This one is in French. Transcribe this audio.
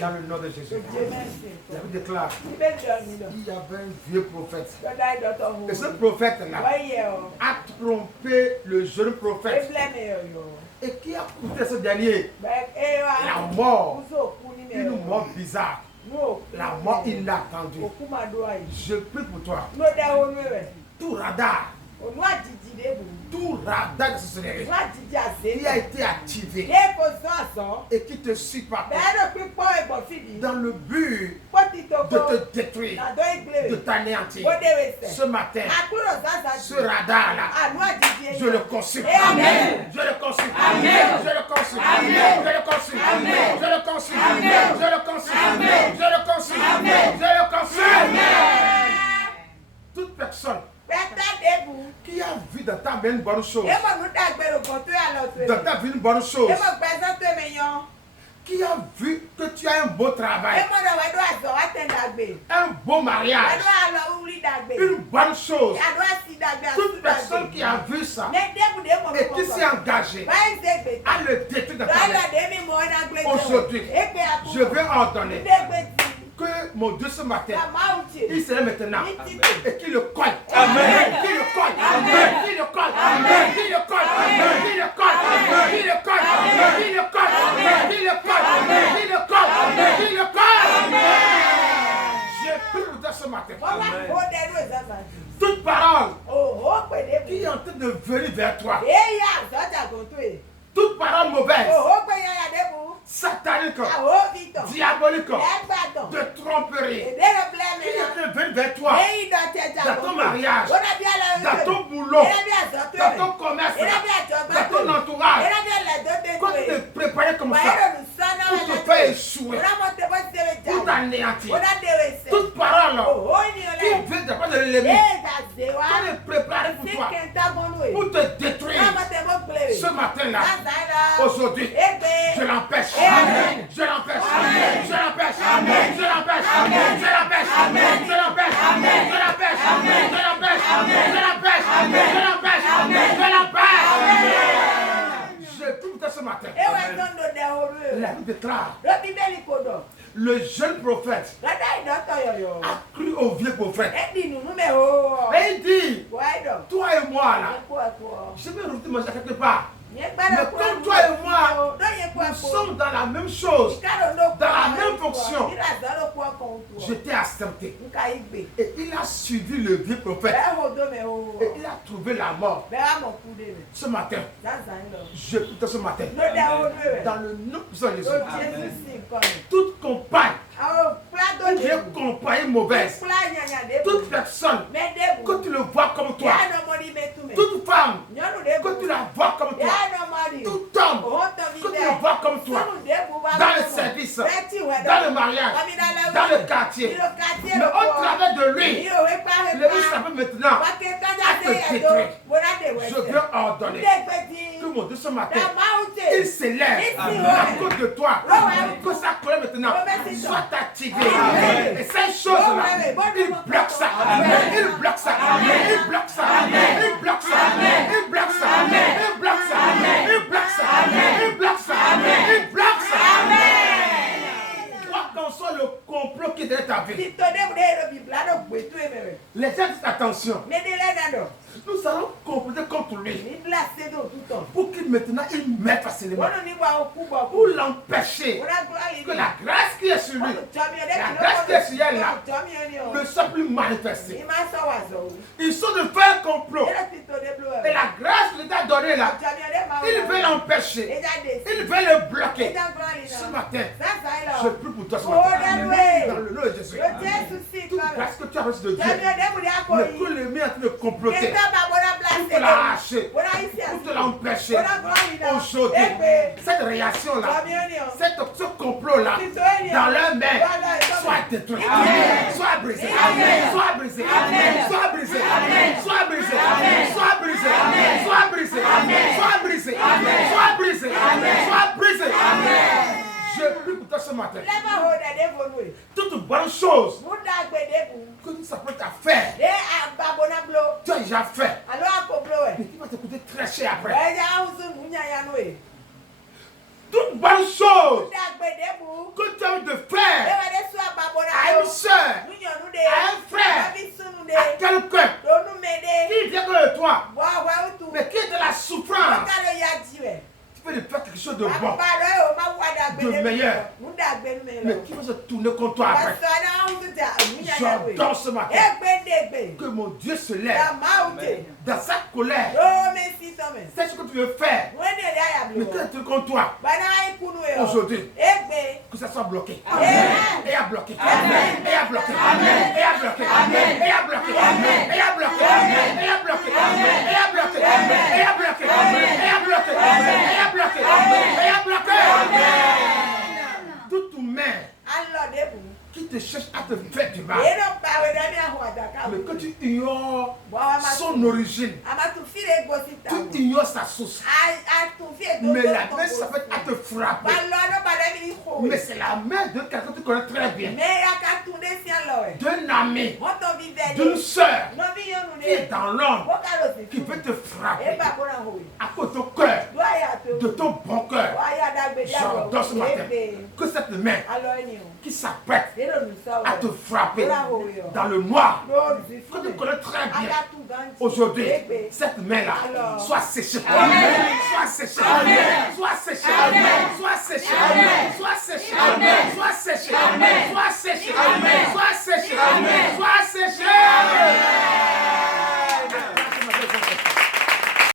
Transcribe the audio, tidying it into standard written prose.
Dans le nom de Jésus. Je vous déclare, il y avait un vieux prophète. Et ce prophète-là a trompé le jeune prophète. Et qui a coûté ce dernier la mort, une mort bizarre, la mort inattendue. Je prie pour toi. Tout radar de sorcellerie qui a été activé et qui te suit pas dans le but de te détruire, de t'anéantir. Ce matin, ce radar-là, je le consulte. Je le consulte. Je le consulte. Je le consulte. Je le consulte. Je le consulte. Je le consulte. Je le consulte. Toute personne qui a vu dans ta vie une bonne chose, dans ta vie une bonne chose, qui a vu que tu as un beau travail, un beau mariage, une bonne chose, toute personne qui a vu ça et qui s'est engagée à le détruire dans ta vie, aujourd'hui, je vais ordonner que mon Dieu ce matin, il serait maintenant et qu'il le colle. Amen. Qu'il le colle. Amen. Qu'il le colle. Amen. Qu'il le colle. Amen. Qu'il le colle. Amen. Qu'il le colle. Amen. Qu'il le colle. Amen. Qu'il le colle. Amen. Qu'il le colle. Amen. Qu'il le colle. Amen. Je prie pour toi ce matin. Toute parole qui est en train de venir vers toi, toute parole mauvaise, satanique, diabolique, de tromperie, qui est venu vers toi, dans ton mariage, dans ton boulot, dans ton commerce, dans ton entourage, quand tu te préparais comme ça, pour te faire échouer, pour t'anéantir, toute parole qui vient de la part de l'ennemi, quand il prépare pour toi, pour te détruire, ce matin-là, aujourd'hui, je l'empêche. Amen. Je l'empêche. Amen. Je l'empêche. Amen. Je l'empêche. Amen. Je l'empêche. Amen. Je l'empêche. Amen. Je l'empêche. Amen. Je l'empêche. Amen. Je l'empêche. Amen. Je l'empêche. Amen. Je l'empêche. Je prie pour toi ce matin. La Bible déclare. Le jeune prophète a cru au vieux prophète. Et il dit, toi et moi là, je vais retourner manger quelque part. Mais comme toi et moi, nous sommes dans la même chose, dans la même fonction, je t'ai accepté. Et il a suivi le vieux prophète. Et il a trouvé la mort. Ce matin, je prie ce matin, dans le nom de Jésus, toute compagne, toute compagnie mauvaise, toute personne, que tu le vois comme toi, toute femme, que tu la vois comme toi, tout homme, que tu le vois comme toi, dans le service, dans le mariage, dans le quartier, mais au travers de lui, le s'appelle maintenant à te détruire. Je veux ordonner que mon Dieu ce matin, il s'élève à cause de toi, que sa colère maintenant soit activée. Et ces choses-là, il bloque ça, il bloque ça, il bloque ça, il bloque ça, il bloque ça, il bloque ça, il bloque ça, il bloque ça, il bloque ça. Quoi qu'en soit le complot qui est dans ta vie, les gens disent attention. Nous allons comploter contre lui pour qu'il maintenant il meurt facilement, pour l'empêcher que la grâce qui est sur lui, la grâce qui est sur elle là, ne soit plus manifestée. Ils sont de faire un complot et la grâce qu'il t'a donnée là, il veut l'empêcher, il veut le bloquer. Ce matin, je prie pour toi ce matin, dans le nom de Jésus, toute grâce que tu as reçue de Dieu, ne que le mien en train de comploter pour te l'arracher, pour te l'empêcher. Aujourd'hui, cette réaction-là, ce complot-là, dans leur main, soit détruit, soit brisé, soit brisé, soit brisé, soit brisé, soit brisé, soit brisé, soit brisé, soit brisé, soit brisé. Je prie pour toi ce matin. Toute bonne chose que tu s'apprêtes à faire, tu as déjà fait, mais qui va te coûter très cher après. Toute bonne chose que tu as envie de faire, Mais qui va se tourner contre toi après? J'entends ce matin que mon Dieu se lève dans sa colère. C'est ce que tu veux faire. Mais que tu contre toi aujourd'hui, que ça soit bloqué. Et à bloquer. Et à bloquer. Et à bloquer. Et à bloquer. Et à bloquer. Et à bloquer. Et à bloquer. Et à bloquer. Et à bloquer. Et à bloquer. Et à bloquer. Toute main qui te cherche à te faire du mal, mais que tu ignores son origine, tu ignores sa source, mais la main s'appelle à te frapper, mais c'est la main de quelqu'un que tu connais très bien, d'un ami, d'une soeur qui est dans l'ombre, qui veut te frapper à cause de ton cœur, de ton bon cœur. J'entends ce matin que cette main qui s'apprête à te frapper dans le noir, que tu connais très bien, aujourd'hui, cette main-là soit séchée. Soit séchée. Soit séchée. Soit séchée. Soit séchée.